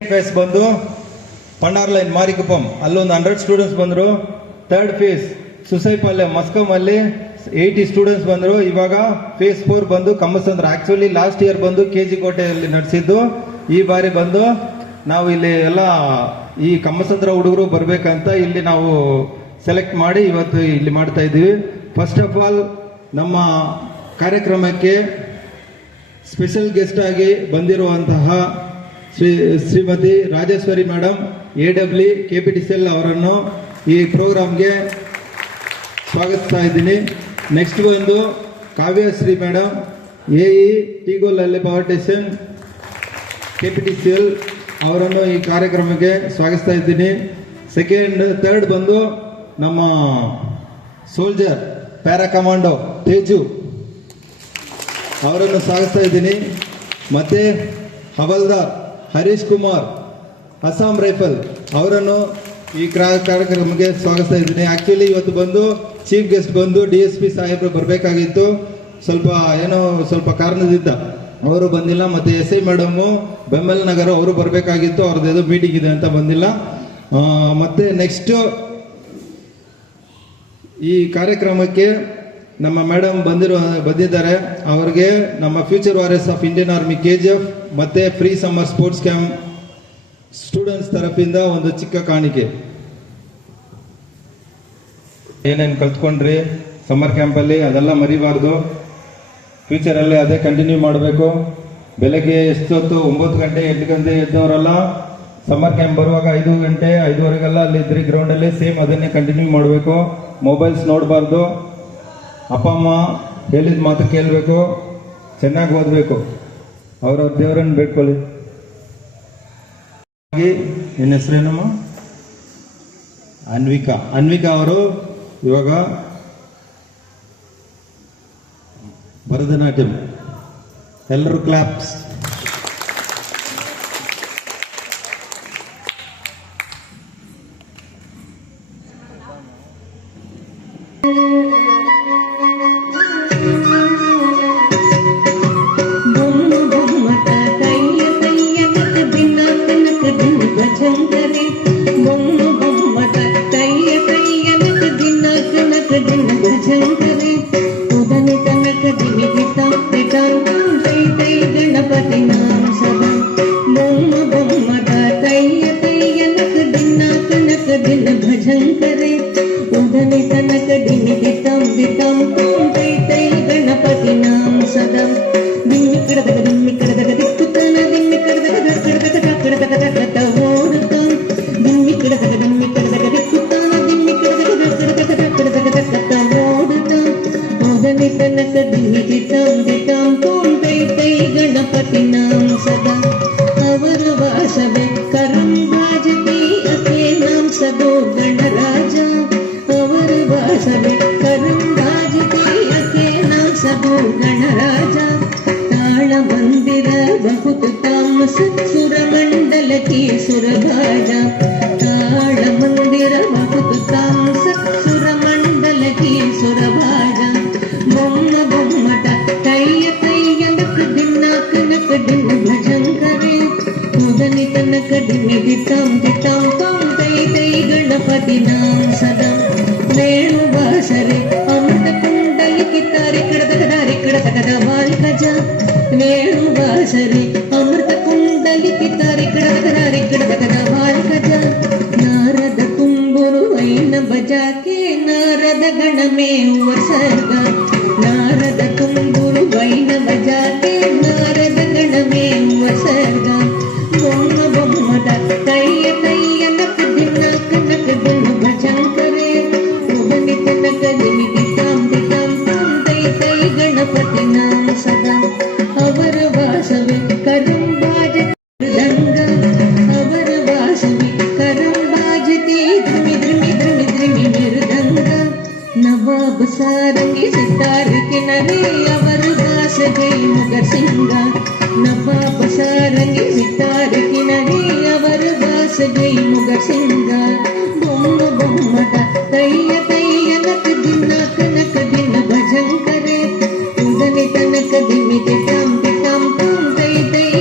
Face ಬಂದು ಪಂಡಾರ್ line Marikuppam ಅಲ್ಲೊಂದು 100 students ಬಂದರು. ಥರ್ಡ್ ಫೇಸ್ ಸುಸೈಪಾಲ್ಯ ಮಸ್ಕಮ್ ಅಲ್ಲಿ 80 ಸ್ಟೂಡೆಂಟ್ಸ್ ಬಂದರು. ಇವಾಗ ಫೇಸ್ 4 ಬಂದು ಕಮ್ಮಸಂದ್ರ. ಆಕ್ಚುಲಿ ಲಾಸ್ಟ್ ಇಯರ್ ಬಂದು KG ಕೋಟೆಯಲ್ಲಿ ನಡೆಸಿದ್ದು. ಈ ಬಾರಿ ಬಂದು ನಾವು ಇಲ್ಲಿ ಎಲ್ಲ ಈ ಕಮ್ಮಸಂದ್ರ ಹುಡುಗರು ಬರಬೇಕಂತ ಇಲ್ಲಿ ನಾವು ಸೆಲೆಕ್ಟ್ ಮಾಡಿ ಇವತ್ತು ಇಲ್ಲಿ ಮಾಡ್ತಾ ಇದ್ದೀವಿ. ಫಸ್ಟ್ ಆಫ್ ಆಲ್ ನಮ್ಮ ಕಾರ್ಯಕ್ರಮಕ್ಕೆ ಸ್ಪೆಷಲ್ ಗೆಸ್ಟ್ ಆಗಿ ಬಂದಿರುವಂತಹ Shrimati Rajeshwari madam AW KPTCL ಅವರನ್ನು ಈ ಪ್ರೋಗ್ರಾಮ್ಗೆ ಸ್ವಾಗತಿಸ್ತಾ ಇದ್ದೀನಿ. ನೆಕ್ಸ್ಟ್ ಬಂದು ಕಾವ್ಯಶ್ರೀ ಮೇಡಮ್ AE ಟೀಗೋಲಲ್ಲಿ ಪವರ್ ಸ್ಟೇಷನ್ KPTCL ಅವರನ್ನು ಈ ಕಾರ್ಯಕ್ರಮಕ್ಕೆ ಸ್ವಾಗತಿಸ್ತಾ ಇದ್ದೀನಿ. ಥರ್ಡ್ ಬಂದು ನಮ್ಮ ಸೋಲ್ಜರ್ ಪ್ಯಾರಾ ಕಮಾಂಡೋ ತೇಜು ಅವರನ್ನು ಸ್ವಾಗತಿಸ್ತಾ ಇದ್ದೀನಿ. ಮತ್ತೆ ಹವಲ್ದಾರ್ ಹರೀಶ್ ಕುಮಾರ್ ಅಸ್ಸಾಂ ರೈಫಲ್ ಅವರನ್ನು ಈ ಕಾರ್ಯಕ್ರಮಕ್ಕೆ ಸ್ವಾಗತಿಸ್ತಾ ಇದ್ದೀನಿ. ಆಕ್ಚುಲಿ ಇವತ್ತು ಬಂದು ಚೀಫ್ ಗೆಸ್ಟ್ ಬಂದು DSP ಸಾಹೇಬರು ಬರಬೇಕಾಗಿತ್ತು. ಸ್ವಲ್ಪ ಕಾರಣದಿಂದ ಅವರು ಬಂದಿಲ್ಲ. ಮತ್ತೆ SI ಮೇಡಮು ಬೆಂಬಲ ನಗರ ಅವರು ಬರಬೇಕಾಗಿತ್ತು. ಅವ್ರದ್ದು ಮೀಟಿಂಗ್ ಇದೆ ಅಂತ ಬಂದಿಲ್ಲ. ಮತ್ತೆ ನೆಕ್ಸ್ಟ್ ಈ ಕಾರ್ಯಕ್ರಮಕ್ಕೆ ನಮ್ಮ ಮೇಡಮ್ ಬಂದಿದ್ದಾರೆ. ಅವರಿಗೆ ನಮ್ಮ future warriors of Indian army KGF ಮತ್ತೆ free summer sports camp students ತರಫಿಂದ ಒಂದು ಚಿಕ್ಕ ಕಾಣಿಕೆ. ಏನೇನು ಕಲ್ತ್ಕೊಂಡ್ರಿ ಸಮ್ಮರ್ ಕ್ಯಾಂಪಲ್ಲಿ ಅದೆಲ್ಲ ಮರಿಬಾರ್ದು. ಫ್ಯೂಚರಲ್ಲಿ ಅದೇ ಕಂಟಿನ್ಯೂ ಮಾಡಬೇಕು. ಬೆಳಗ್ಗೆ ಎಷ್ಟೊತ್ತು 9 ಗಂಟೆ 8 ಗಂಟೆ ಎದ್ದವರೆಲ್ಲ ಸಮ್ಮರ್ ಕ್ಯಾಂಪ್ ಬರುವಾಗ 5 ಗಂಟೆ 5:30ಗೆಲ್ಲ ಅಲ್ಲಿ ಇದ್ರಿ ಗ್ರೌಂಡಲ್ಲಿ ಸೇಮ್ ಅದನ್ನೇ ಕಂಟಿನ್ಯೂ ಮಾಡಬೇಕು. ಮೊಬೈಲ್ಸ್ ನೋಡಬಾರ್ದು. ಅಪ್ಪ ಅಮ್ಮ ಹೇಳಿದ ಮಾತು ಕೇಳಬೇಕು. ಚೆನ್ನಾಗಿ ಓದಬೇಕು. ಅವ್ರವ್ರ ದೇವರನ್ನು ಬೇಡ್ಕೊಳ್ಳಿ. ನಿನ್ನ ಹೆಸರೇನಮ್ಮ? ಅನ್ವಿಕಾ ಅವರು ಇವಾಗ ಭರತನಾಟ್ಯಂ. ಎಲ್ಲರೂ ಕ್ಲಾಪ್ಸ್.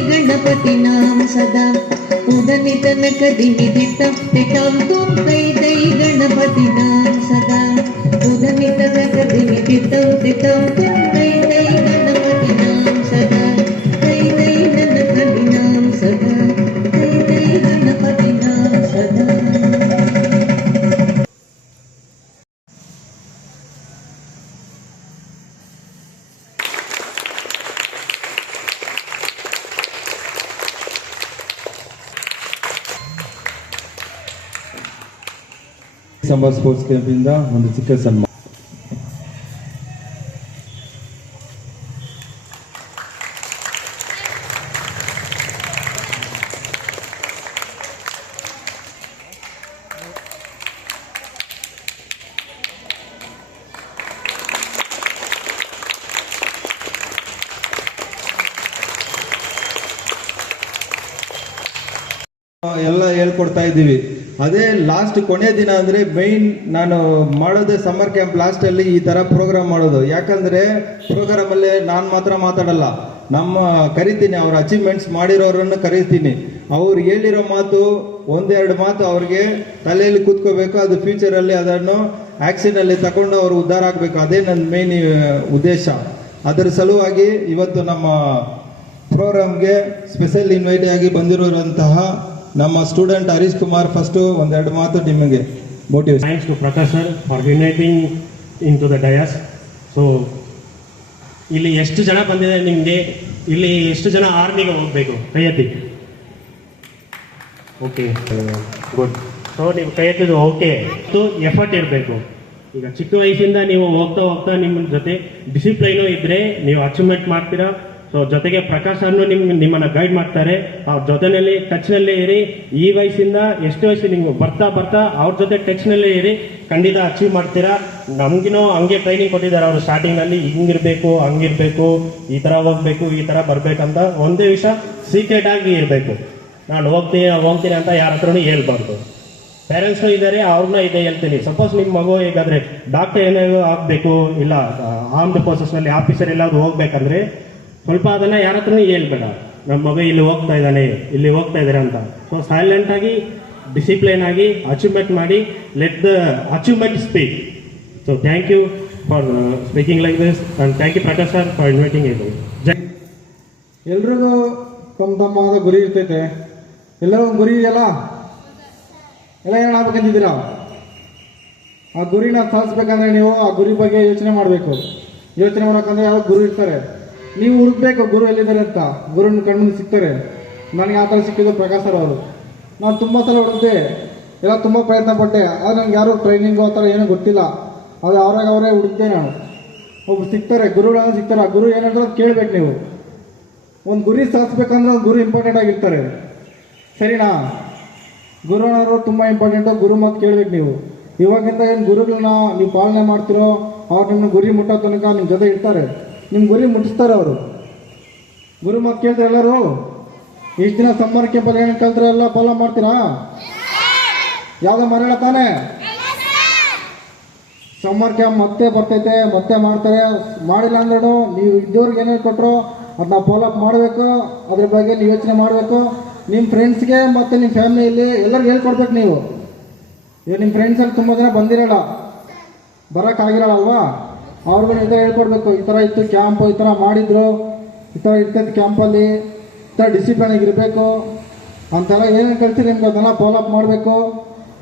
गणपति नाम सदा ಉದನಿ ತನಕ ದಿಮಿ ದಿತ್ತ ತಿಟಂ ತುಂ ತೈ ತೈ ಗಣಪತಿ ನಾಮ ಸದಾ ಉದನಿ ತನಕ ದಿಮಿ ದಿತ್ತ ತಿಟಂ ತುಂ ತೈ ತೈ ಗಣಪತಿ ನಾಮ ಸದಾ ತೈ ತೈ ಗಣಪತಿ ನಾಮ ಸದಾ ತೈ ತೈ ಗಣಪತಿ ನಾಮ ಸದಾ. ಸಂಬರ್ ಸ್ಪೋರ್ಟ್ಸ್ ಕ್ಲಬ್ ಇಂದ ಒಂದು ಚಿಕ್ಕ ಸನ್ಮಾನ. ಎಲ್ಲ ಹೇಳ್ಕೊಡ್ತಾ ಇದ್ದೀವಿ. ಅದೇ ಲಾಸ್ಟ್ ಕೊನೆ ದಿನ ಅಂದ್ರೆ ಮೈನ್ ನಾನು ಮಾಡೋದೇ ಸಮ್ಮರ್ ಕ್ಯಾಂಪ್ ಲಾಸ್ಟ್ ಅಲ್ಲಿ ಈ ತರ ಪ್ರೋಗ್ರಾಮ್ ಮಾಡೋದು. ಯಾಕಂದ್ರೆ ಪ್ರೋಗ್ರಾಮ್ ಅಲ್ಲಿ ನಾನು ಮಾತ್ರ ಮಾತಾಡಲ್ಲ, ಕರಿತೀನಿ, ಅವ್ರ ಅಚೀವ್ಮೆಂಟ್ಸ್ ಮಾಡಿರೋರನ್ನು ಕರೀತೀನಿ. ಅವ್ರು ಹೇಳಿರೋ ಮಾತು ಒಂದೆರಡು ಮಾತು ಅವ್ರಿಗೆ ತಲೆಯಲ್ಲಿ ಕೂತ್ಕೋಬೇಕು. ಅದು ಫ್ಯೂಚರ್ ಅಲ್ಲಿ ಅದನ್ನು ಆಕ್ಷನ್ ಅಲ್ಲಿ ತಗೊಂಡು ಅವ್ರು ಉದ್ಧಾರ ಆಗ್ಬೇಕು. ಅದೇ ನನ್ನ ಮೇನ್ ಉದ್ದೇಶ. ಅದರ ಸಲುವಾಗಿ ಇವತ್ತು ನಮ್ಮ ಪ್ರೋಗ್ರಾಮ್ಗೆ ಸ್ಪೆಷಲ್ ಇನ್ವೈಟ್ ಆಗಿ ಬಂದಿರುವಂತಹ ನಮ್ಮ ಸ್ಟೂಡೆಂಟ್ ಹರೀಶ್ ಕುಮಾರ್ ಫಸ್ಟ್ ಒಂದೆರಡು ಮಾತು ನಿಮಗೆ motivation. Thanks to Prakash sir for inviting in to the dais. So ಇಲ್ಲಿ ಎಷ್ಟು ಜನ ಬಂದಿದೆ ನಿಮಗೆ? ಇಲ್ಲಿ ಎಷ್ಟು ಜನ ಆರ್ಮಿಗೆ ಹೋಗಬೇಕು? ಕೈ ಎತ್ತಿ. Okay, good. ಸೊ ನೀವು ಕೈ ಎತ್ತಿದ್ದು ಓಕೆ. ಎಫರ್ಟ್ ಇರಬೇಕು. ಈಗ ಚಿಕ್ಕ ವಯಸ್ಸಿಂದ ನೀವು ಹೋಗ್ತಾ ಹೋಗ್ತಾ ನಿಮ್ಮ ಜೊತೆ ಡಿಸಿಪ್ಲೈನು ಇದ್ದರೆ ನೀವು ಅಚೀವ್ಮೆಂಟ್ ಮಾಡ್ತೀರಾ. ಸೊ ಜೊತೆಗೆ ಪ್ರಕಾಶ್ ಅನ್ನು ನಿಮ್ಮನ್ನ ಗೈಡ್ ಮಾಡ್ತಾರೆ. ಅವ್ರ ಜೊತೆನಲ್ಲಿ ಟಚ್ನಲ್ಲೇ ಇರಿ. ಈ ವಯಸ್ಸಿಂದ ಎಷ್ಟು ವಯಸ್ಸು ನಿಮ್ಗೆ ಬರ್ತಾ ಬರ್ತಾ ಅವ್ರ ಜೊತೆ ಟಚ್ನಲ್ಲೇ ಇರಿ, ಖಂಡಿತ ಅಚೀವ್ ಮಾಡ್ತೀರಾ. ನಮಗಿನೂ ಹಂಗೆ ಟ್ರೈನಿಂಗ್ ಕೊಟ್ಟಿದ್ದಾರೆ ಅವರು ಸ್ಟಾರ್ಟಿಂಗ್ನಲ್ಲಿ. ಹಿಂಗಿರ್ಬೇಕು, ಹಂಗಿರ್ಬೇಕು, ಈ ಥರ ಹೋಗ್ಬೇಕು, ಈ ಥರ ಬರ್ಬೇಕಂತ ಒಂದೇ ವಿಷಯ ಸೀಕ್ರೆಟ್ ಆಗಿ ಇರಬೇಕು. ನಾನು ಹೋಗ್ತೀನಿ ಅಂತ ಯಾರ ಹತ್ರನೂ ಹೇಳ್ಬಾರ್ದು. ಪೇರೆಂಟ್ಸು ಇದ್ದಾರೆ, ಅವ್ರನ್ನ ಇದೆ ಹೇಳ್ತೀನಿ. ಸಪೋಸ್ ನಿಮ್ಮ ಮಗು ಹೇಗಾದ್ರೆ ಡಾಕ್ಟರ್ ಏನಾದ್ರು ಆಗಬೇಕು, ಇಲ್ಲ ಆರ್ಮ್ಡ್ ಫೋರ್ಸಸ್ನಲ್ಲಿ ಆಫೀಸರ್ ಎಲ್ಲಾದ್ರೂ ಹೋಗ್ಬೇಕಂದ್ರೆ ಸ್ವಲ್ಪ ಅದನ್ನು ಯಾರ ಹತ್ರನೂ ಹೇಳ್ಬೇಡ. ನಮ್ಮ ಮಗ ಇಲ್ಲಿ ಹೋಗ್ತಾ ಇದ್ದಾರೆ ಅಂತ. ಸೊ ಸೈಲೆಂಟ್ ಆಗಿ, ಡಿಸಿಪ್ಲೈನ್ ಆಗಿ ಅಚೀವ್ಮೆಂಟ್ ಮಾಡಿ. Let the achievement speak. So thank you for speaking like this and thank you Prakash sir for inviting ಇದು. ಎಲ್ರಿಗೂ ತಮ್ಮವಾದ ಗುರಿ ಇರ್ತೈತೆ. ಎಲ್ಲರೂ ಒಂದು ಗುರಿ ಇದೆಯಲ್ಲ, ಎಲ್ಲ ಏನಾಗಬೇಕಂತಿದ್ದೀರಾ? ಆ ಗುರಿನ ಸಾಧಿಸ್ಬೇಕಂದ್ರೆ ನೀವು ಆ ಗುರಿ ಬಗ್ಗೆ ಯೋಚನೆ ಮಾಡಬೇಕು. ಯೋಚನೆ ಮಾಡೋಕ್ಕಂದ್ರೆ ಯಾವ ಗುರು ಇರ್ತಾರೆ, ನೀವು ಹುಡುಕ್ಬೇಕು ಗುರು ಎಲ್ಲಿದ್ದಾರೆ ಅಂತ. ಗುರುನ ಕಣ್ಮುಂದೆ ಸಿಗ್ತಾರೆ. ನನಗೆ ಆ ಥರ ಸಿಕ್ಕಿದ್ದು ಪ್ರಕಾಶ್ ಸರ್ ಅವರು. ನಾನು ತುಂಬ ಸಲ ಹುಡುಕ್ತೆ, ಎಲ್ಲ ತುಂಬ ಪ್ರಯತ್ನ ಪಟ್ಟೆ. ಆದರೆ ನನಗೆ ಯಾರು ಟ್ರೈನಿಂಗು ಆ ಥರ ಏನೂ ಗೊತ್ತಿಲ್ಲ. ಅದು ಅವರೇ ಹುಡುಕ್ತೆ ನಾನು. ಒಬ್ರು ಸಿಗ್ತಾರೆ, ಗುರುಗಳನ್ನ ಸಿಗ್ತಾರೆ. ಆ ಗುರು ಏನಂದ್ರೆ ಅದು ಕೇಳಬೇಕು ನೀವು. ಒಂದು ಗುರಿ ಸಾಧಿಸ್ಬೇಕಂದ್ರೆ ಒಂದು ಗುರು ಇಂಪಾರ್ಟೆಂಟ್ ಆಗಿರ್ತಾರೆ, ಸರಿನಾ? ಗುರುನವರು ತುಂಬ ಇಂಪಾರ್ಟೆಂಟು. ಗುರು ಮಾತು ಕೇಳಬೇಕು ನೀವು. ಇವಾಗಿಂದ ಏನು ಗುರುಗಳನ್ನ ನೀವು ಪಾಲನೆ ಮಾಡ್ತಿರೋ ಅವ್ರು ನಿಮ್ಮ ಗುರಿ ಮುಟ್ಟೋ ತನಕ ನಿಮ್ಮ ಜೊತೆ ಇರ್ತಾರೆ. ನಿಮ್ಮ ಗುರಿ ಮುಟ್ಟಿಸ್ತಾರೆ ಅವರು. ಗುರು ಮಾತು ಕೇಳ್ತಾರೆ ಎಲ್ಲರೂ. ಇಷ್ಟು ದಿನ ಸಮ್ಮರ್ ಕ್ಯಾಂಪಲ್ಲಿ ಏನು ಕಲ್ತ್ರೆ ಎಲ್ಲ ಫಾಲೋ ಮಾಡ್ತೀರಾ? ಯಾವುದೋ ಮರಳ ತಾನೆ? ಸಮ್ಮರ್ ಕ್ಯಾಂಪ್ ಮತ್ತೆ ಬರ್ತೈತೆ, ಮತ್ತೆ ಮಾಡ್ತಾರೆ. ಮಾಡಿಲ್ಲ ಅಂದ್ರೂ ನೀವು ಇದ್ದವ್ರಿಗೆ ಏನೇನು ಕೊಟ್ಟರು ಅದನ್ನ ಫಾಲೋ ಅಪ್ ಮಾಡಬೇಕು. ಅದ್ರ ಬಗ್ಗೆ ನೀವು ಯೋಚನೆ ಮಾಡಬೇಕು. ನಿಮ್ಮ ಫ್ರೆಂಡ್ಸ್ಗೆ ಮತ್ತು ನಿಮ್ಮ ಫ್ಯಾಮಿಲಿಯಲ್ಲಿ ಎಲ್ಲರಿಗೂ ಹೇಳ್ಕೊಡ್ಬೇಕು ನೀವು. ಈಗ ನಿಮ್ಮ ಫ್ರೆಂಡ್ಸಲ್ಲಿ ತುಂಬ ಜನ ಬಂದಿರಲ್ಲ, ಬರೋಕ್ಕಾಗಿರಲ್ಲ ಅಲ್ವಾ? ಅವ್ರಿಗೂ ಇದೇ ಹೇಳ್ಕೊಡ್ಬೇಕು. ಈ ಥರ ಇತ್ತು ಕ್ಯಾಂಪು, ಈ ಥರ ಮಾಡಿದ್ರು, ಈ ಥರ ಇರ್ತೈತೆ ಕ್ಯಾಂಪಲ್ಲಿ, ಈ ಥರ ಡಿಸಿಪ್ಲಿನಾಗಿ ಇರಬೇಕು ಅಂತೆಲ್ಲ ಏನೇನು ಕಲ್ತೀರಿ ನಿಮ್ಗೆ ಅದೆಲ್ಲ ಫಾಲೋ ಅಪ್ ಮಾಡಬೇಕು.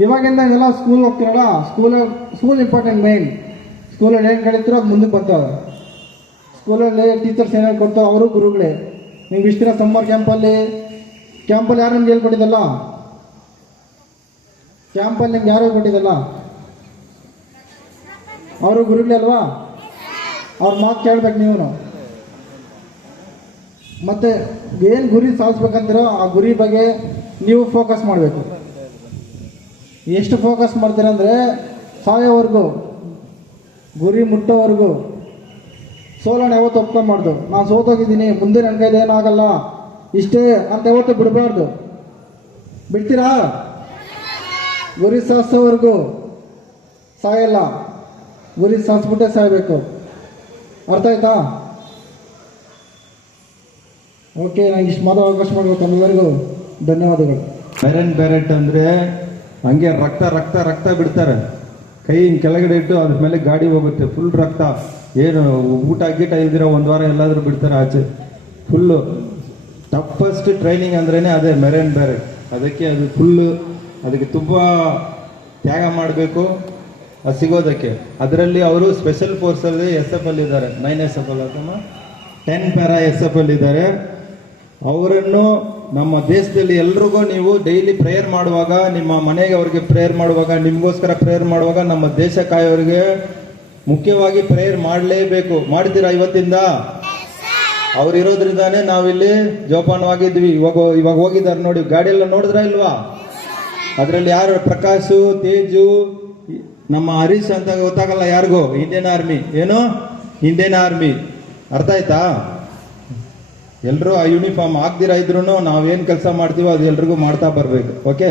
ಇವಾಗಿಂದ ಇದೆಲ್ಲ ಸ್ಕೂಲ್ ಹೋಗ್ತಿರಲ್ಲ, ಸ್ಕೂಲ್ ಇಂಪಾರ್ಟೆಂಟ್ ಮೇನ್. ಸ್ಕೂಲಲ್ಲಿ ಏನು ಕಲಿತೀರೋ ಅದು ಮುಂದಕ್ಕೆ ಬರ್ತವೆ. ಸ್ಕೂಲಲ್ಲಿ ಟೀಚರ್ಸ್ ಏನೇನು ಕೊಡ್ತಾರೋ ಅವರು ಗುರುಗಳೇ. ನಿಮ್ಗೆ ಇಷ್ಟು ದಿನ ಸಮ್ಮರ್ ಕ್ಯಾಂಪಲ್ಲಿ ಯಾರು ನಿಮ್ಗೆ ಹೇಳ್ಕೊಟ್ಟಿದ್ದಲ್ಲ? ಕ್ಯಾಂಪಲ್ಲಿ ನಿಮ್ಗೆ ಯಾರು ಹೇಳ್ಕೊಟ್ಟಿದ್ದಲ್ಲ? ಅವರು ಗುರುಗಳೇ ಅಲ್ವಾ? ಅವ್ರ ಮಾತು ಕೇಳ್ಬೇಕು ನೀವು. ಮತ್ತೆ ಏನು ಗುರಿ ಸಾಧಿಸ್ಬೇಕಂತೀರೋ ಆ ಗುರಿ ಬಗ್ಗೆ ನೀವು ಫೋಕಸ್ ಮಾಡಬೇಕು. ಎಷ್ಟು ಫೋಕಸ್ ಮಾಡ್ತೀರಂದರೆ ಸಾಯೋವರೆಗೂ, ಗುರಿ ಮುಟ್ಟೋವರೆಗೂ. ಸೋಲೋಣ ಯಾವತ್ತು ಒಪ್ಕೊಂಬಾರ್ದು. ನಾನು ಸೋತೋಗಿದ್ದೀನಿ, ಮುಂದೆ ನನ್ನ ಕೈಲಿ ಏನಾಗಲ್ಲ, ಇಷ್ಟೇ ಅಂತ ಯಾವತ್ತು ಬಿಡಬಾರ್ದು. ಬಿಡ್ತೀರಾ? ಗುರಿ ಸಾಧಿಸೋವರೆಗೂ ಸಾಯಲ್ಲ. ಗುರಿ ಸಾಧಿಸ್ಬಿಟ್ಟೆ ಸಾಯಬೇಕು. ಅರ್ಥ ಆಯ್ತಾ? ಓಕೆ, ನನಗೆ ಇಷ್ಟು ಮಾತಾಡೋ ಅವಕಾಶ ಮಾಡಬೇಕು. ತಮ್ಮೆಲ್ಲರಿಗೂ ಧನ್ಯವಾದಗಳು. ಮೆರೈನ್ ಬ್ಯಾರೆಟ್ ಅಂದರೆ ಹಂಗೆ ರಕ್ತ ರಕ್ತ ರಕ್ತ ಬಿಡ್ತಾರೆ, ಕೈ ಹಿಂಗೆ ಕೆಳಗಡೆ ಇಟ್ಟು ಅದ್ರ ಮೇಲೆ ಗಾಡಿ ಹೋಗುತ್ತೆ, ಫುಲ್ ರಕ್ತ. ಏನು ಊಟ ಗೀಟ ಇಲ್ದಿರೋ ಒಂದು ವಾರ ಎಲ್ಲಾದರೂ ಬಿಡ್ತಾರೆ ಆಚೆ. ಫುಲ್ಲು ಟಫಸ್ಟ್ ಟ್ರೈನಿಂಗ್ ಅಂದ್ರೇ ಅದೇ ಮೆರೈನ್ ಬ್ಯಾರೆಟ್. ಅದಕ್ಕೆ ಅದು ಫುಲ್ಲು, ಅದಕ್ಕೆ ತುಂಬ ತ್ಯಾಗ ಮಾಡಬೇಕು ಅದು ಸಿಗೋದಕ್ಕೆ. ಅದರಲ್ಲಿ ಅವರು ಸ್ಪೆಷಲ್ ಫೋರ್ಸಲ್ಲಿ SF ಅಲ್ಲಿ ಇದ್ದಾರೆ, 9 SF ಅಲ್ಲ 10 ಪ್ಯಾರಾ SF ಅಲ್ಲಿ ಇದ್ದಾರೆ. ಅವರನ್ನು ನಮ್ಮ ದೇಶದಲ್ಲಿ ಎಲ್ರಿಗೂ ನೀವು ಡೈಲಿ ಪ್ರೇಯರ್ ಮಾಡುವಾಗ, ನಿಮ್ಮ ಮನೆಗೆ ಅವ್ರಿಗೆ ಪ್ರೇಯರ್ ಮಾಡುವಾಗ, ನಿಮಗೋಸ್ಕರ ಪ್ರೇಯರ್ ಮಾಡುವಾಗ, ನಮ್ಮ ದೇಶ ಕಾಯೋರಿಗೆ ಮುಖ್ಯವಾಗಿ ಪ್ರೇಯರ್ ಮಾಡಲೇಬೇಕು. ಮಾಡ್ತೀರಾ ಇವತ್ತಿಂದ? ಅವ್ರು ಇರೋದ್ರಿಂದಾನೇ ನಾವಿಲ್ಲಿ ಜೋಪಾನವಾಗಿದ್ವಿ. ಇವಾಗ ಹೋಗಿದ್ದಾರೆ ನೋಡಿ, ಗಾಡಿಯೆಲ್ಲ ನೋಡಿದ್ರ ಇಲ್ವಾ? ಅದರಲ್ಲಿ ಯಾರು? ಪ್ರಕಾಶು, ತೇಜು, ನಮ್ಮ ಹರೀಶ್ ಅಂತ ಗೊತ್ತಾಗಲ್ಲ ಯಾರಿಗೂ. Indian army. ಏನು? Indian army. ಅರ್ಥ ಆಯ್ತಾ? ಎಲ್ಲರೂ ಆ ಯೂನಿಫಾರ್ಮ್ ಹಾಕ್ದಿರಾ ಇದ್ರು ನಾವೇನು ಕೆಲಸ ಮಾಡ್ತೀವೋ ಅದು ಎಲ್ರಿಗೂ ಮಾಡ್ತಾ ಬರಬೇಕು. Okay,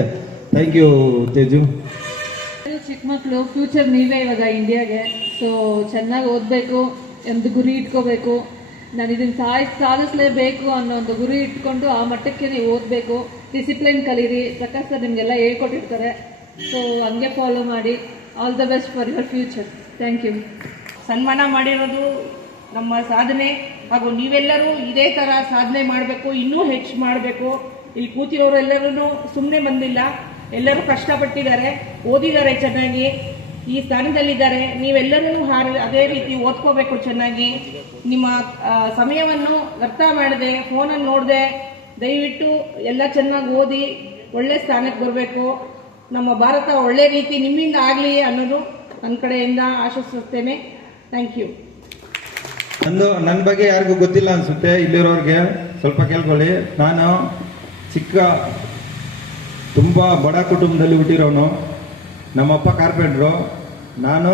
thank you Teju. ಚಿಕ್ಕ ಮಕ್ಕಳು ಫ್ಯೂಚರ್ ನೀವೇ ಇವಾಗ ಇಂಡಿಯಾಗೆ. ಸೊ ಚೆನ್ನಾಗಿ ಓದಬೇಕು, ಒಂದು ಗುರಿ ಇಟ್ಕೋಬೇಕು. ನಾನು ಇದನ್ನು ಸಾಧಿಸಲೇಬೇಕು ಅನ್ನೋ ಒಂದು ಗುರಿ ಇಟ್ಕೊಂಡು ಆ ಮಟ್ಟಕ್ಕೆ ನೀವು ಓದಬೇಕು. ಡಿಸಿಪ್ಲೈನ್ ಕಲೀರಿ. ಪ್ರಕಾಶ್ ಸರ್ ನಿಮಗೆಲ್ಲ ಹೇಳ್ಕೊಟ್ಟಿರ್ತಾರೆ. ಸೊ ಹಂಗೆ ಫಾಲೋ ಮಾಡಿ. All the best for your future. Thank you. ಸನ್ಮಾನ ಮಾಡಿರೋದು ನಮ್ಮ ಸಾಧನೆ, ಹಾಗೂ ನೀವೆಲ್ಲರೂ ಇದೇ ಥರ ಸಾಧನೆ ಮಾಡಬೇಕು, ಇನ್ನೂ ಹೆಚ್ಚು ಮಾಡಬೇಕು. ಇಲ್ಲಿ ಕೂತಿರೋರೆಲ್ಲರೂ ಸುಮ್ಮನೆ ಬಂದಿಲ್ಲ, ಎಲ್ಲರೂ ಕಷ್ಟಪಟ್ಟಿದ್ದಾರೆ, ಓದಿದ್ದಾರೆ, ಚೆನ್ನಾಗಿ ಈ ಸ್ಥಾನದಲ್ಲಿದ್ದಾರೆ. ನೀವೆಲ್ಲರೂ ಅದೇ ರೀತಿ ಓದ್ಕೋಬೇಕು ಚೆನ್ನಾಗಿ. ನಿಮ್ಮ ಸಮಯವನ್ನು ವ್ಯರ್ಥ ಮಾಡದೆ, ಫೋನನ್ನು ನೋಡದೆ ದಯವಿಟ್ಟು ಎಲ್ಲ ಚೆನ್ನಾಗಿ ಓದಿ ಒಳ್ಳೆ ಸ್ಥಾನಕ್ಕೆ ಬರಬೇಕು. ನಮ್ಮ ಭಾರತ ಒಳ್ಳೆ ರೀತಿ ನಿಮ್ಮಿಂದ ಆಗಲಿ ಅನ್ನೋದು ನನ್ನ ಕಡೆಯಿಂದ ಆಶಿಸುತ್ತೇನೆ. Thank you. ನನ್ನ ಬಗ್ಗೆ ಯಾರಿಗೂ ಗೊತ್ತಿಲ್ಲ ಅನ್ಸುತ್ತೆ, ಇಲ್ಲಿರೋರಿಗೆ ಸ್ವಲ್ಪ ಕೇಳ್ಕೊಳ್ಳಿ. ನಾನು ತುಂಬ ಬಡ ಕುಟುಂಬದಲ್ಲಿ ಹುಟ್ಟಿರೋನು. ನಮ್ಮಪ್ಪ ಕಾರ್ಪೆಂಟ್ರು, ನಾನು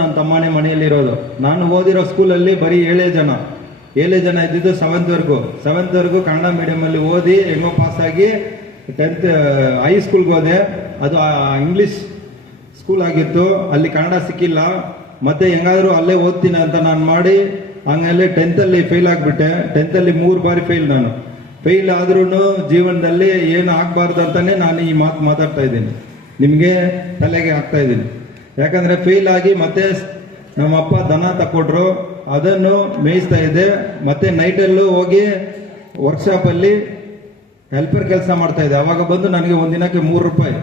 ನನ್ನ ತಮ್ಮನೇ ಮನೆಯಲ್ಲಿರೋದು. ನಾನು ಓದಿರೋ ಸ್ಕೂಲಲ್ಲಿ ಬರೀ 7 ಜನ ಇದ್ದಿದ್ದು 7th ವರೆಗೂ ಕನ್ನಡ ಮೀಡಿಯಮಲ್ಲಿ ಓದಿ ಹೆಂಗೋ ಪಾಸಾಗಿ 10th ಹೈಸ್ಕೂಲ್ಗೆ ಹೋದೆ. ಅದು ಇಂಗ್ಲೀಷ್ ಸ್ಕೂಲ್ ಆಗಿತ್ತು, ಅಲ್ಲಿ ಕನ್ನಡ ಸಿಕ್ಕಿಲ್ಲ. ಮತ್ತೆ ಹೆಂಗಾದರೂ ಅಲ್ಲೇ ಓದ್ತೀನಿ ಅಂತ ನಾನು ಮಾಡಿ ಹಂಗಲ್ಲೇ 10th ಫೇಲ್ ಆಗಿಬಿಟ್ಟೆ. 10th 3 ಬಾರಿ ಫೇಲ್. ನಾನು ಫೇಲ್ ಆದ್ರೂ ಜೀವನದಲ್ಲಿ ಏನು ಆಗಬಾರ್ದು ಅಂತಾನೆ ನಾನು ಈ ಮಾತು ಮಾತಾಡ್ತಾ ಇದ್ದೀನಿ, ನಿಮಗೆ ತಲೆಗೆ ಹಾಕ್ತಾ ಇದ್ದೀನಿ. ಯಾಕಂದರೆ ಫೇಲ್ ಆಗಿ ಮತ್ತೆ ನಮ್ಮಪ್ಪ ದನ ತಕ್ಕೊಟ್ರು, ಅದನ್ನು ಮೇಯಿಸ್ತಾ ಇದ್ದೆ. ಮತ್ತೆ ನೈಟಲ್ಲೂ ಹೋಗಿ ವರ್ಕ್ಶಾಪಲ್ಲಿ ಹೆಲ್ಪರ್ ಕೆಲಸ ಮಾಡ್ತಾ ಇದ್ದೆ. ಅವಾಗ ಬಂದು ನನಗೆ ಒಂದಿನಕ್ಕೆ 3 ರೂಪಾಯಿ.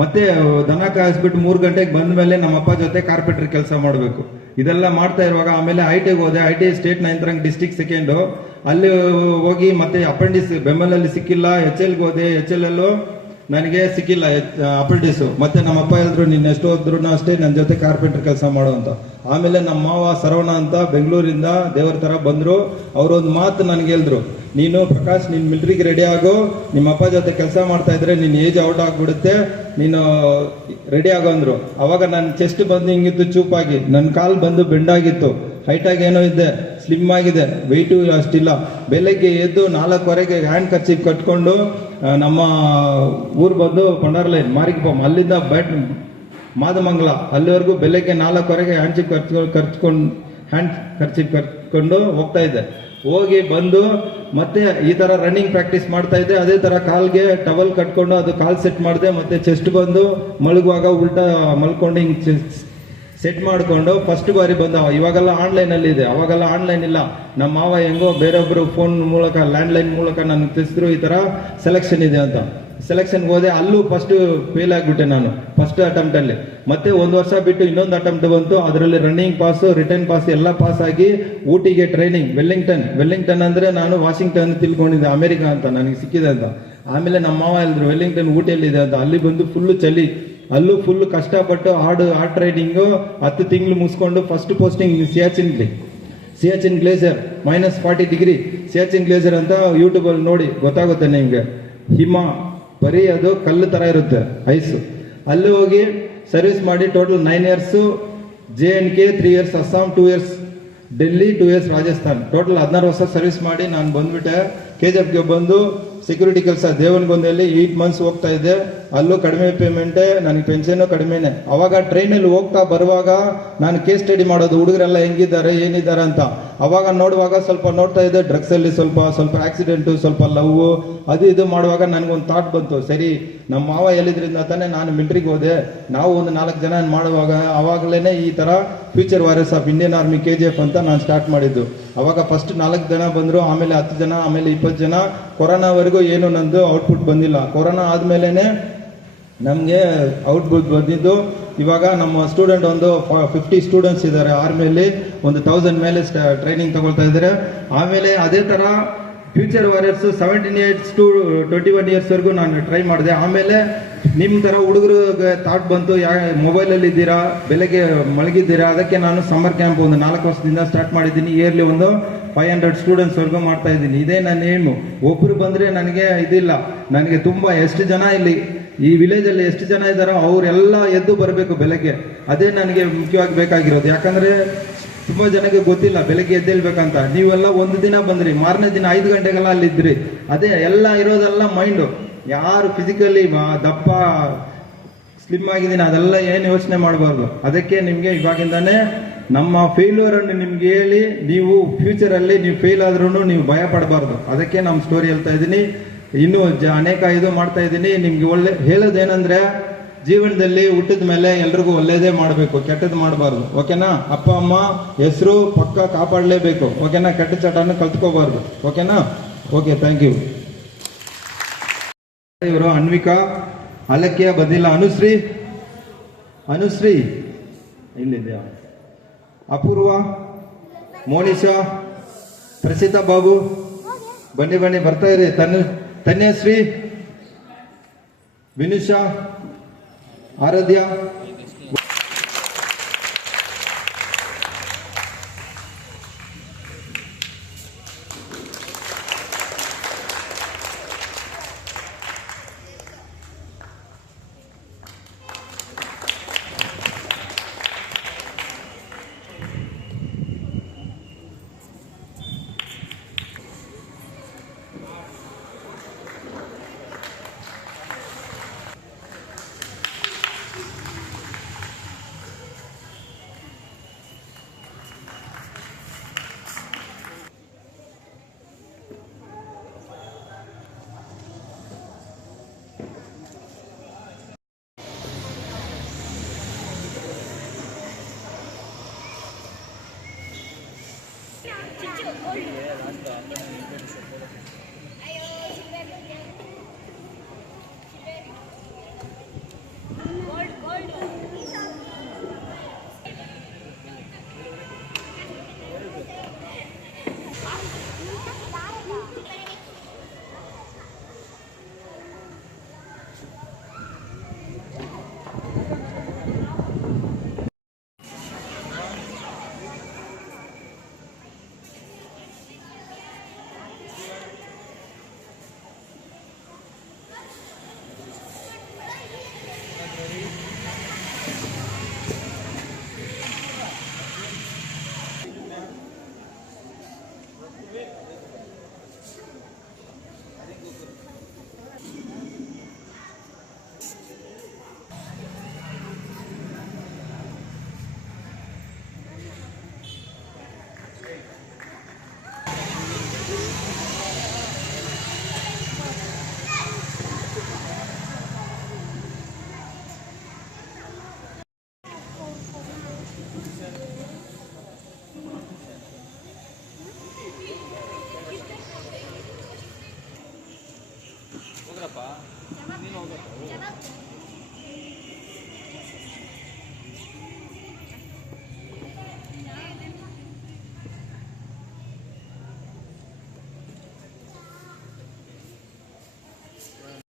ಮತ್ತೆ ದನ ಕಾಯಿಸ್ಬಿಟ್ಟು 3 ಗಂಟೆಗೆ ಬಂದ ಮೇಲೆ ನಮ್ಮಪ್ಪ ಜೊತೆ ಕಾರ್ಪೆಂಟ್ರಿ ಕೆಲಸ ಮಾಡಬೇಕು. ಇದೆಲ್ಲ ಮಾಡ್ತಾ ಇರುವಾಗ ಆಮೇಲೆ ITI ಹೋದೆ. ITI state 9th rank, district 2nd. ಅಲ್ಲಿ ಹೋಗಿ ಮತ್ತೆ ಅಪೆಂಡಿಸ್ ಬೆಂಬಲಲ್ಲಿ ಸಿಕ್ಕಿಲ್ಲ. HLಗೆ ಹೋದೆ, HLಲ್ಲೂ ನನಗೆ ಸಿಕ್ಕಿಲ್ಲ ಅಪೆಂಡಿಸು. ಮತ್ತೆ ನಮ್ಮಪ್ಪ ಹೇಳಿದ್ರು, ನೀನು ಎಷ್ಟು ಹೋದ್ರು ಅಷ್ಟೇ ನನ್ನ ಜೊತೆ ಕಾರ್ಪೆಂಟ್ರಿ ಕೆಲಸ ಮಾಡು ಅಂತ. ಆಮೇಲೆ ನಮ್ಮ ಮಾವ ಸರವಣ ಅಂತ ಬೆಂಗಳೂರಿಂದ ದೇವರ ಥರ ಬಂದರು. ಅವರೊಂದು ಮಾತು ನನಗೆ ಹೇಳಿದ್ರು, ನೀನು ಪ್ರಕಾಶ್ ನೀನು ಮಿಲ್ಟ್ರಿಗೆ ರೆಡಿ ಆಗೋ, ನಿಮ್ಮ ಅಪ್ಪ ಜೊತೆ ಕೆಲಸ ಮಾಡ್ತಾ ಇದ್ರೆ ನಿನ್ನ ಏಜ್ ಔಟ್ ಆಗಿಬಿಡುತ್ತೆ, ನೀನು ರೆಡಿ ಆಗೋ ಅಂದರು. ಅವಾಗ ನನ್ನ ಚೆಸ್ಟ್ ಬಂದು ಹಿಂಗಿತ್ತು ಚೂಪಾಗಿ, ನನ್ನ ಕಾಲು ಬಂದು ಬೆಂಡಾಗಿತ್ತು, ಹೈಟಾಗಿ ಏನೋ ಇದ್ದೆ, ಸ್ಲಿಮ್ ಆಗಿದೆ, ವೆಯ್ಟು ಅಷ್ಟಿಲ್ಲ. ಬೆಳಗ್ಗೆ ಎದ್ದು 4 ಹ್ಯಾಂಡ್ ಕರ್ಚೀಫ್ ಕಟ್ಕೊಂಡು ನಮ್ಮ ಊರು ಬಂದು ಪಂಡಾರ್ಲೈನ್ ಮಾರಿಕಪಂ, ಅಲ್ಲಿಂದ ಮಾದಮಂಗಲ ಅಲ್ಲಿವರೆಗೂ ಬೆಳಗ್ಗೆ 4 ಹ್ಯಾಂಡ್ ಕರ್ಚೀಫ್ ಕಟ್ಕೊಂಡು ಹೋಗ್ತಾ ಇದ್ದೆ. ಹೋಗಿ ಬಂದು ಮತ್ತೆ ಈ ಥರ ರನ್ನಿಂಗ್ ಪ್ರಾಕ್ಟೀಸ್ ಮಾಡ್ತಾ ಇದ್ದೆ. ಅದೇ ಥರ ಕಾಲ್ಗೆ ಟವಲ್ ಕಟ್ಕೊಂಡು ಅದು ಕಾಲ್ ಸೆಟ್ ಮಾಡಿದೆ. ಮತ್ತೆ ಚೆಸ್ಟ್ ಬಂದು ಮಲಗುವಾಗ ಉಲ್ಟಾ ಮಲ್ಕೊಂಡು ಹಿಂಗೆ ಸೆಟ್ ಮಾಡಿಕೊಂಡು ಫಸ್ಟ್ ಬಾರಿ ಬಂದ. ಇವಾಗೆಲ್ಲ ಆನ್ಲೈನಲ್ಲಿ ಇದೆ, ಅವಾಗೆಲ್ಲ ಆನ್ಲೈನ್ ಇಲ್ಲ. ನಮ್ಮ ಮಾವ ಹೆಂಗೋ ಬೇರೊಬ್ಬರು ಫೋನ್ ಮೂಲಕ ಲ್ಯಾಂಡ್ಲೈನ್ ಮೂಲಕ ನನಗೆ ತಿಳಿಸಿದ್ರು ಈ ಥರ ಸೆಲೆಕ್ಷನ್ ಇದೆ ಅಂತ. ಸೆಲೆಕ್ಷನ್ಗೆ ಹೋದೆ, ಅಲ್ಲೂ ಫಸ್ಟ್ ಫೇಲ್ ಆಗಿಬಿಟ್ಟೆ ನಾನು ಫಸ್ಟ್ ಅಟೆಂಪ್ಟಲ್ಲಿ. ಮತ್ತೆ 1 ವರ್ಷ ಬಿಟ್ಟು ಇನ್ನೊಂದು ಅಟೆಂಪ್ಟ್ ಬಂತು, ಅದರಲ್ಲಿ ರನ್ನಿಂಗ್ ಪಾಸು, ರಿಟರ್ನ್ ಪಾಸ್ ಎಲ್ಲ ಪಾಸ್ ಆಗಿ ಊಟಿಗೆ ಟ್ರೈನಿಂಗ್. ವೆಲ್ಲಿಂಗ್ಟನ್ ಅಂದರೆ ನಾನು ವಾಷಿಂಗ್ಟನ್ ತಿಳ್ಕೊಂಡಿದ್ದೆ, ಅಮೆರಿಕ ಅಂತ ನನಗೆ ಸಿಕ್ಕಿದೆ ಅಂತ. ಆಮೇಲೆ ನಮ್ಮ ಮಾವ ಹೇಳಿದ್ರು ವೆಲ್ಲಿಂಗ್ಟನ್ ಊಟಿಯಲ್ಲಿದೆ ಅಂತ. ಅಲ್ಲಿ ಬಂದು ಫುಲ್ಲು ಚಳಿ, ಅಲ್ಲೂ ಫುಲ್ ಕಷ್ಟಪಟ್ಟು ಆ ಟ್ರೈನಿಂಗು 10 ತಿಂಗಳು ಮುಗಿಸ್ಕೊಂಡು first posting Siachen glacier -40 degree Siachen glacier ಅಂತ ಯೂಟ್ಯೂಬಲ್ಲಿ ನೋಡಿ ಗೊತ್ತಾಗುತ್ತೆ ನಿಮಗೆ. ಹಿಮ ಬರೀ ಅದು ಕಲ್ಲು ಥರ ಇರುತ್ತೆ, ಐಸು. ಅಲ್ಲಿ ಹೋಗಿ ಸರ್ವಿಸ್ ಮಾಡಿ total 9 years JNK, 3 years Assam, 2 years Delhi, 2 years Rajasthan, total 16 ವರ್ಷ ಸರ್ವಿಸ್ ಮಾಡಿ ನಾನು ಬಂದ್ಬಿಟ್ಟೆ. KGFಗೆ ಬಂದು ಸೆಕ್ಯೂರಿಟಿ ಕೆಲಸ ದೇವನಗೊಂದಲ್ಲಿ 8 ಮಂತ್ಸ್ ಹೋಗ್ತಾ ಇದ್ದೆ. ಅಲ್ಲೂ ಕಡಿಮೆ ಪೇಮೆಂಟೇ, ನನಗೆ ಪೆನ್ಷನ್ ಕಡಿಮೆನೆ. ಅವಾಗ ಟ್ರೈನಲ್ಲಿ ಹೋಗ್ತಾ ಬರುವಾಗ ನಾನು ಕೇಸ್ ಸ್ಟಡಿ ಮಾಡೋದು, ಹುಡುಗರೆಲ್ಲ ಹೆಂಗಿದ್ದಾರೆ ಏನಿದ್ದಾರೆ ಅಂತ. ಅವಾಗ ನೋಡುವಾಗ ಸ್ವಲ್ಪ ನೋಡ್ತಾ ಇದ್ದೆ, ಡ್ರಗ್ಸ್ ಅಲ್ಲಿ ಸ್ವಲ್ಪ ಆಕ್ಸಿಡೆಂಟು, ಸ್ವಲ್ಪ ಲವ್ ಅದು ಇದು ಮಾಡುವಾಗ ನನಗೊಂದು ಥಾಟ್ ಬಂತು, ಸರಿ ನಮ್ಮ ಮಾವ ಹೇಳಿದ್ರಿಂದ ತಾನೇ ನಾನು ಮಿಲಿಟರಿಗೆ ಹೋದೆ, ನಾವು ಒಂದು 4 ಜನ ಮಾಡುವಾಗ ಅವಾಗಲೇ ಈ ತರ future warriors of Indian army KGF ಅಂತ ನಾನು ಸ್ಟಾರ್ಟ್ ಮಾಡಿದ್ದು. ಅವಾಗ ಫಸ್ಟ್ 4 ಜನ ಬಂದ್ರು, ಆಮೇಲೆ 10 ಜನ, ಆಮೇಲೆ 20 ಜನ. ಕೊರೋನಾವರೆಗೂ ಏನು ನಂದು ಔಟ್ಪುಟ್ ಬಂದಿಲ್ಲ. ಕೊರೋನಾ ಆದ್ಮೇಲೆನೆ ನಮಗೆ ಔಟ್ಪುಟ್ ಬಂದಿದ್ದು. ಇವಾಗ ನಮ್ಮ ಸ್ಟೂಡೆಂಟ್ ಒಂದು 50 ಸ್ಟೂಡೆಂಟ್ಸ್ ಇದ್ದಾರೆ ಆರ್ಮಿಯಲ್ಲಿ, ಒಂದು 1000 ಮೇಲೆ ಟ್ರೈನಿಂಗ್ ತಗೊಳ್ತಾ ಇದ್ದಾರೆ. ಆಮೇಲೆ ಅದೇ ತರ future warriors 17 years to 21 years ವರೆಗೂ ನಾನು ಟ್ರೈ ಮಾಡಿದೆ. ಆಮೇಲೆ ನಿಮ್ಮ ತರ ಹುಡುಗರಿಗೆ ಥಾಟ್ ಬಂತು, ಮೊಬೈಲಲ್ಲಿ ಇದ್ದೀರಾ, ಬೆಳಗ್ಗೆ ಮಲಗಿದ್ದೀರಾ, ಅದಕ್ಕೆ ನಾನು ಸಮ್ಮರ್ ಕ್ಯಾಂಪ್ ಒಂದು 4 ವರ್ಷದಿಂದ ಸ್ಟಾರ್ಟ್ ಮಾಡಿದ್ದೀನಿ. ಇಯರ್ಲಿ ಒಂದು 500 ಸ್ಟೂಡೆಂಟ್ಸ್ ವರ್ಗು ಮಾಡ್ತಾ ಇದ್ದೀನಿ. ಇದೇ ನನ್ನ ಏಮು. ಒಬ್ರು ಬಂದ್ರೆ ನನಗೆ ಇದಿಲ್ಲ, ನನಗೆ ತುಂಬಾ ಎಷ್ಟು ಜನ ಇಲ್ಲಿ ಈ ವಿಲೇಜ್ ಅಲ್ಲಿ ಎಷ್ಟು ಜನ ಇದ್ದಾರೋ ಅವರೆಲ್ಲ ಎದ್ದು ಬರಬೇಕು ಬೆಳಗ್ಗೆ. ಅದೇ ನನಗೆ ಮುಖ್ಯವಾಗಿ ಬೇಕಾಗಿರೋದು. ಯಾಕಂದ್ರೆ ತುಂಬಾ ಜನಕ್ಕೆ ಗೊತ್ತಿಲ್ಲ ಬೆಳಗ್ಗೆ ಎದ್ದೇಳ್ಬೇಕಂತ. ನೀವೆಲ್ಲ ಒಂದು ದಿನ ಬಂದ್ರಿ, ಮಾರನೇ ದಿನ 5 ಗಂಟೆಗೆಲ್ಲ ಅಲ್ಲಿದ್ರಿ. ಅದೇ ಎಲ್ಲ ಇರೋದೆಲ್ಲ ಮೈಂಡು. ಯಾರು ಫಿಸಿಕಲಿ ದಪ್ಪ ಸ್ಲಿಮ್ ಆಗಿದ್ದೀನಿ ಅದೆಲ್ಲ ಏನು ಯೋಚನೆ ಮಾಡಬಾರ್ದು. ಅದಕ್ಕೆ ನಿಮ್ಗೆ ಇವಾಗಿಂದಾನೇ ನಮ್ಮ ಫೇಲ್ಯೂರ್ ಅನ್ನು ನಿಮ್ಗೆ ಹೇಳಿ, ನೀವು ಫ್ಯೂಚರ್ ಅಲ್ಲಿ ನೀವು ಫೇಲ್ ಆದ್ರೂ ನೀವು ಭಯ ಪಡಬಾರ್ದು. ಅದಕ್ಕೆ ನಮ್ಮ ಸ್ಟೋರಿ ಹೇಳ್ತಾ ಇದ್ದೀನಿ. ಇನ್ನೂ ಅನೇಕ ಇದು ಮಾಡ್ತಾ ಇದ್ದೀನಿ. ನಿಮ್ಗೆ ಒಳ್ಳೆ ಹೇಳೋದೇನಂದ್ರೆ, ಜೀವನದಲ್ಲಿ ಹುಟ್ಟಿದ ಮೇಲೆ ಎಲ್ರಿಗೂ ಒಳ್ಳೇದೇ ಮಾಡಬೇಕು, ಕೆಟ್ಟದ್ದು ಮಾಡಬಾರ್ದು. ಓಕೆನಾ? ಅಪ್ಪ ಅಮ್ಮ ಹೆಸರು ಪಕ್ಕ ಕಾಪಾಡಲೇಬೇಕು. ಓಕೆನಾ? ಕೆಟ್ಟ ಚಟನ ಕಲ್ತ್ಕೋಬಾರ್ದು. ಓಕೆನಾ? Okay, thank you. ಇವರು ಅನ್ವಿಕಾ, ಅಲಕ್ಯ ಬಂದಿಲ್ಲ. ಅನುಶ್ರೀ ಇಲ್ಲಿದ್ಯಾ? ಅಪೂರ್ವ, ಮೋನಿಶಾ, ಪ್ರಸಿದ್ಧ ಬಾಬು, ಬನ್ನಿ ಬರ್ತಾ ಇರಿ. ತನ್ಯಶ್ರೀ, ವಿನುಷಾ, ಆರಾಧ್ಯ. ಹೋಗ್ರಪ್ಪ ನೀನು ಹೋಗ್ಬೇಕು.